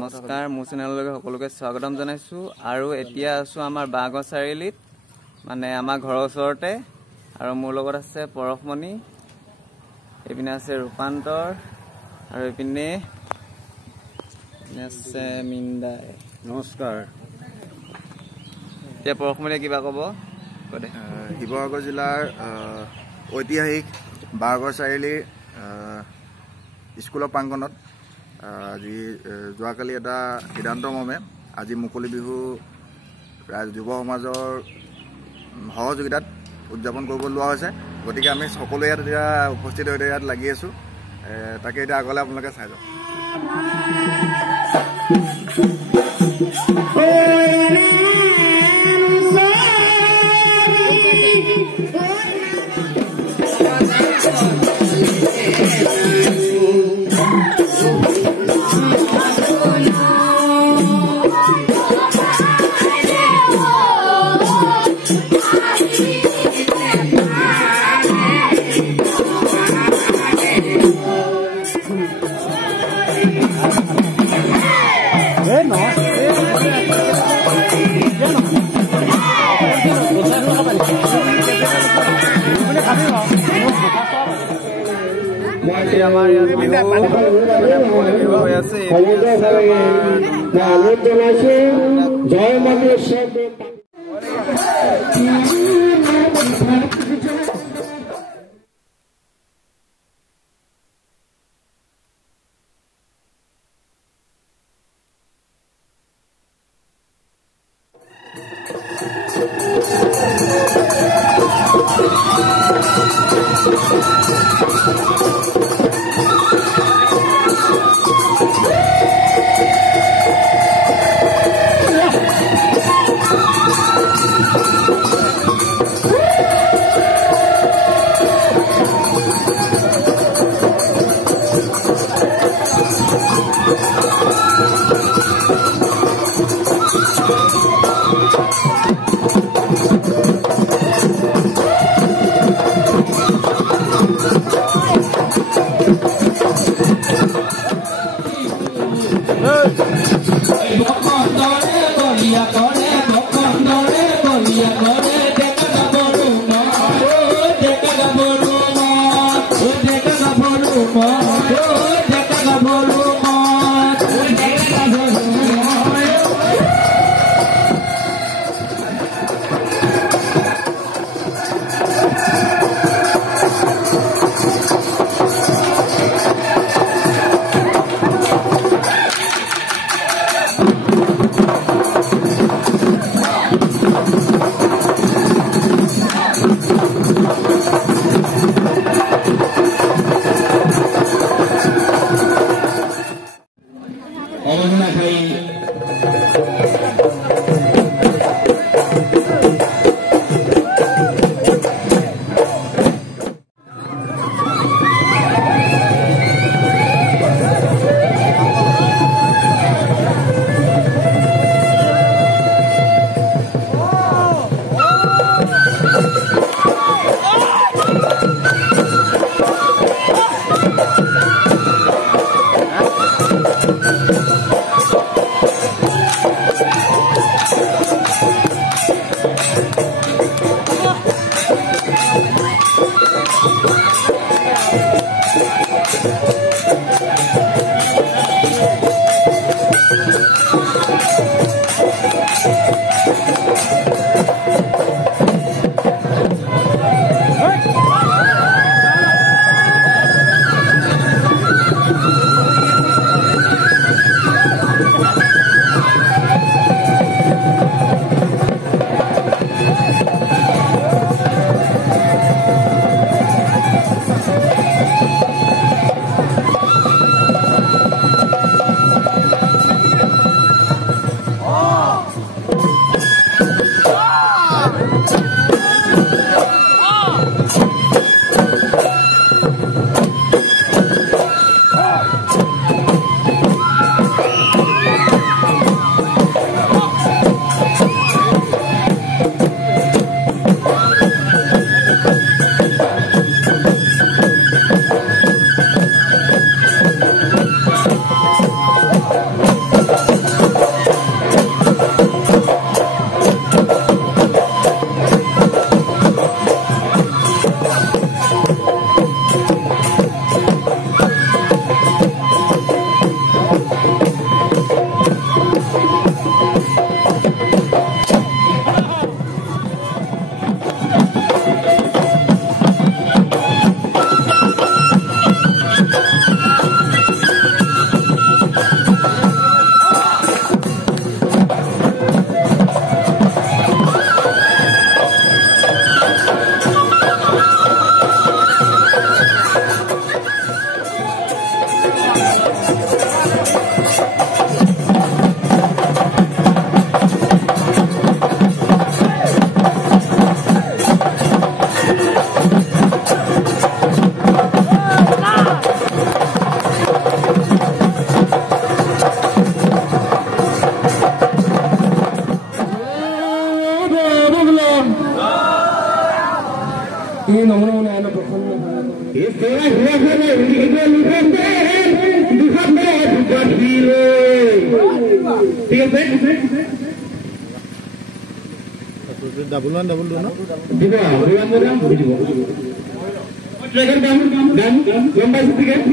নমস্কাৰ মোৰ চেনেললৈকে সকলোকে স্বাগতম জনাইছো আৰু এতিয়া আছো আমাৰ বাগৰ চাৰিআলিত মানে আমাৰ ঘৰৰ ওচৰতে আৰু মোৰ লগত আছে পৰশমণি এপিনে আছে ৰূপান্তৰ আৰু এপিনে আছে মিন্দাই নমস্কাৰ এতিয়া পৰশমণি কিবা ক'ব কদে শিৱসাগৰ জিলাৰ ঐতিহাসিক বাগৰ চাৰিআলি স্কুলৰ প্ৰাংগণত আজি যোৱাকালি এটা সিদ্ধান্ত মৰ্মে আজি মুকলি বিহু যুৱ সমাজৰ সহযোগিতাত উদযাপন কৰিব লোৱা হৈছে গতিকে আমি সকলোৱে ইয়াত এতিয়া উপস্থিত হৈ ইয়াত লাগি আছো তাকে এতিয়া আগলৈ আপোনালোকে চাই যাওক Joy Maheshwar double one double two ন দিব গম পাইছো ঠিক আছে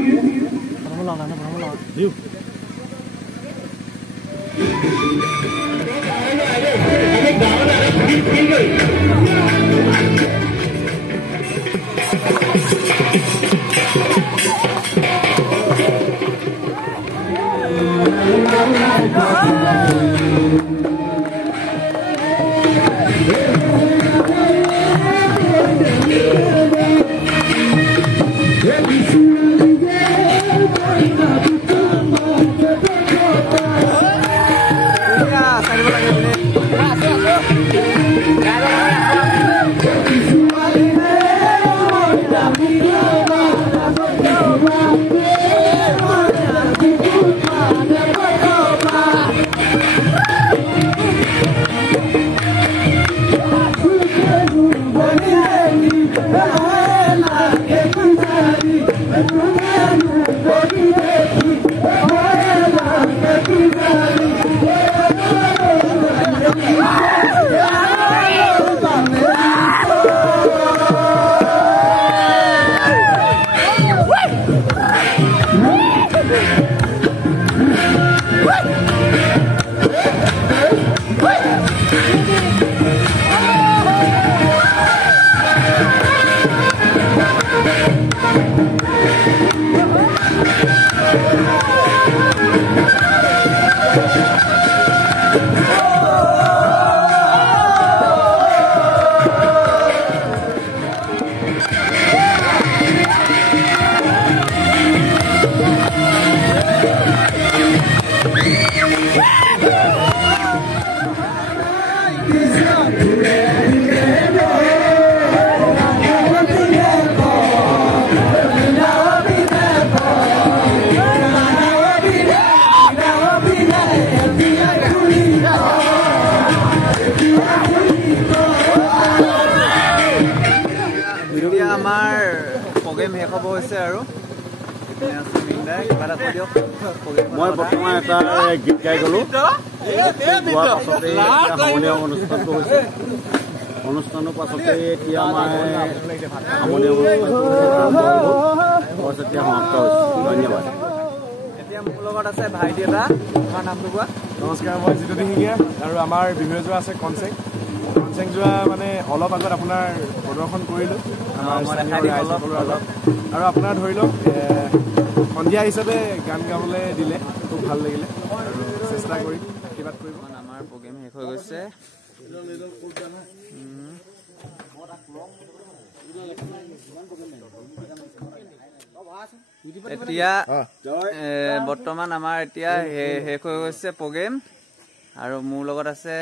আমাৰ প্ৰগ্ৰেম শেষ হ'ব হৈছে আৰু মই বৰ্তমান এটা গীত গাই গ'লো গোৱাৰ পাছতে হাৰমনিয়াম অনুষ্ঠানটো হৈছে অনুষ্ঠানৰ পাছতে এতিয়া আমাৰ হাৰমনিয়াম এতিয়া সমাপ্ত হৈছে ধন্যবাদ এতিয়া মোৰ লগত আছে ভাইটি এটা তোমাৰ নামটো কোৱা নমস্কাৰ মই জিতুতি শিঙীয়া আৰু আমাৰ বিহু যোৱা আছে কনচেং যোৱা মানে অলপ আগত আপোনাৰ প্ৰদৰ্শন কৰিলোঁ আৰু আপোনাৰ ধৰি লওক সন্ধিয়া হিচাপে গান গাবলৈ দিলে খুব ভাল লাগিলে আৰু চেষ্টা কৰিম কিবা কৰিব আমাৰ প্ৰগ্ৰেম শেষ হৈ গৈছে এতিয়া বৰ্তমান আমাৰ এতিয়া শেষ হৈ গৈছে প্ৰগ্ৰেম আৰু মোৰ লগত আছে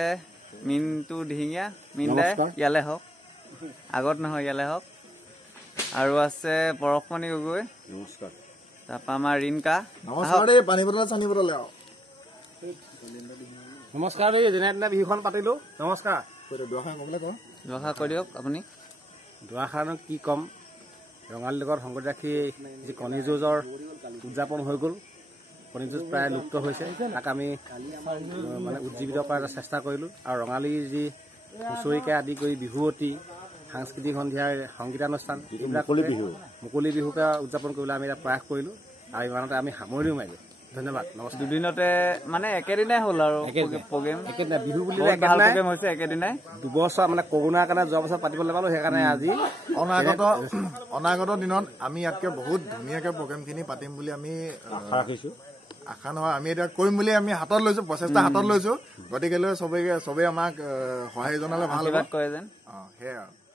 মিনটু ঢিঙীয়া মিনদাই ইয়ালে হওক আগত নহয় ইয়ালে হওক আৰু আছে পৰশমণি গগৈ নমস্কাৰ তাৰপৰা আমাৰ ৰিনকা নমস্কাৰ পানী বটল চানি বটল নমস্কাৰ যেনে তেনে বিহুখন পাতিলোঁ নমস্কাৰ দুআষাৰ কৈ দিয়ক আপুনি দুআষাৰনো কি ক'ম ৰঙালীৰ লগত সংগতি ৰাখি যি কণী যুঁজৰ উদযাপন হৈ গ'ল কণী যুঁজ প্ৰায় লুপ্ত হৈছে তাক আমি মানে উজ্জীৱিত কৰাৰ এটা চেষ্টা কৰিলোঁ আৰু ৰঙালীৰ যি হুঁচৰিকে আদি কৰি বিহুৱতী সাংস্কৃতিক সন্ধিয়াৰ সংগীতানুষ্ঠান এইবিলাক মুকলি বিহুকে উদযাপন কৰিবলৈ আমি এটা প্ৰয়াস কৰিলোঁ আৰু ইমানতে আমি সামৰিও মাৰিলোঁ ধন্যবাদ নমস্কাৰ দুদিনতে মানে একেদিনাই হ'ল আৰু প্ৰগ্ৰেম একেদিনাই বিহু বুলি হৈছে একেদিনাই দুবছৰ মানে কৰোণাৰ কাৰণে যোৱা বছৰ পাতিবলৈ পালোঁ সেইকাৰণে আজি অনাগত দিনত আমি ইয়াতকৈ বহুত ধুনীয়াকৈ প্ৰগ্ৰেমখিনি পাতিম বুলি আমি আশা ৰাখিছোঁ আশা নহয় আমি এতিয়া কৰিম বুলি আমি হাতত লৈছোঁ প্ৰচেষ্টা হাতত লৈছোঁ গতিকে চবেই আমাক সহায় জনালে ভাল হ'ব কয় যেন সেয়াই আৰু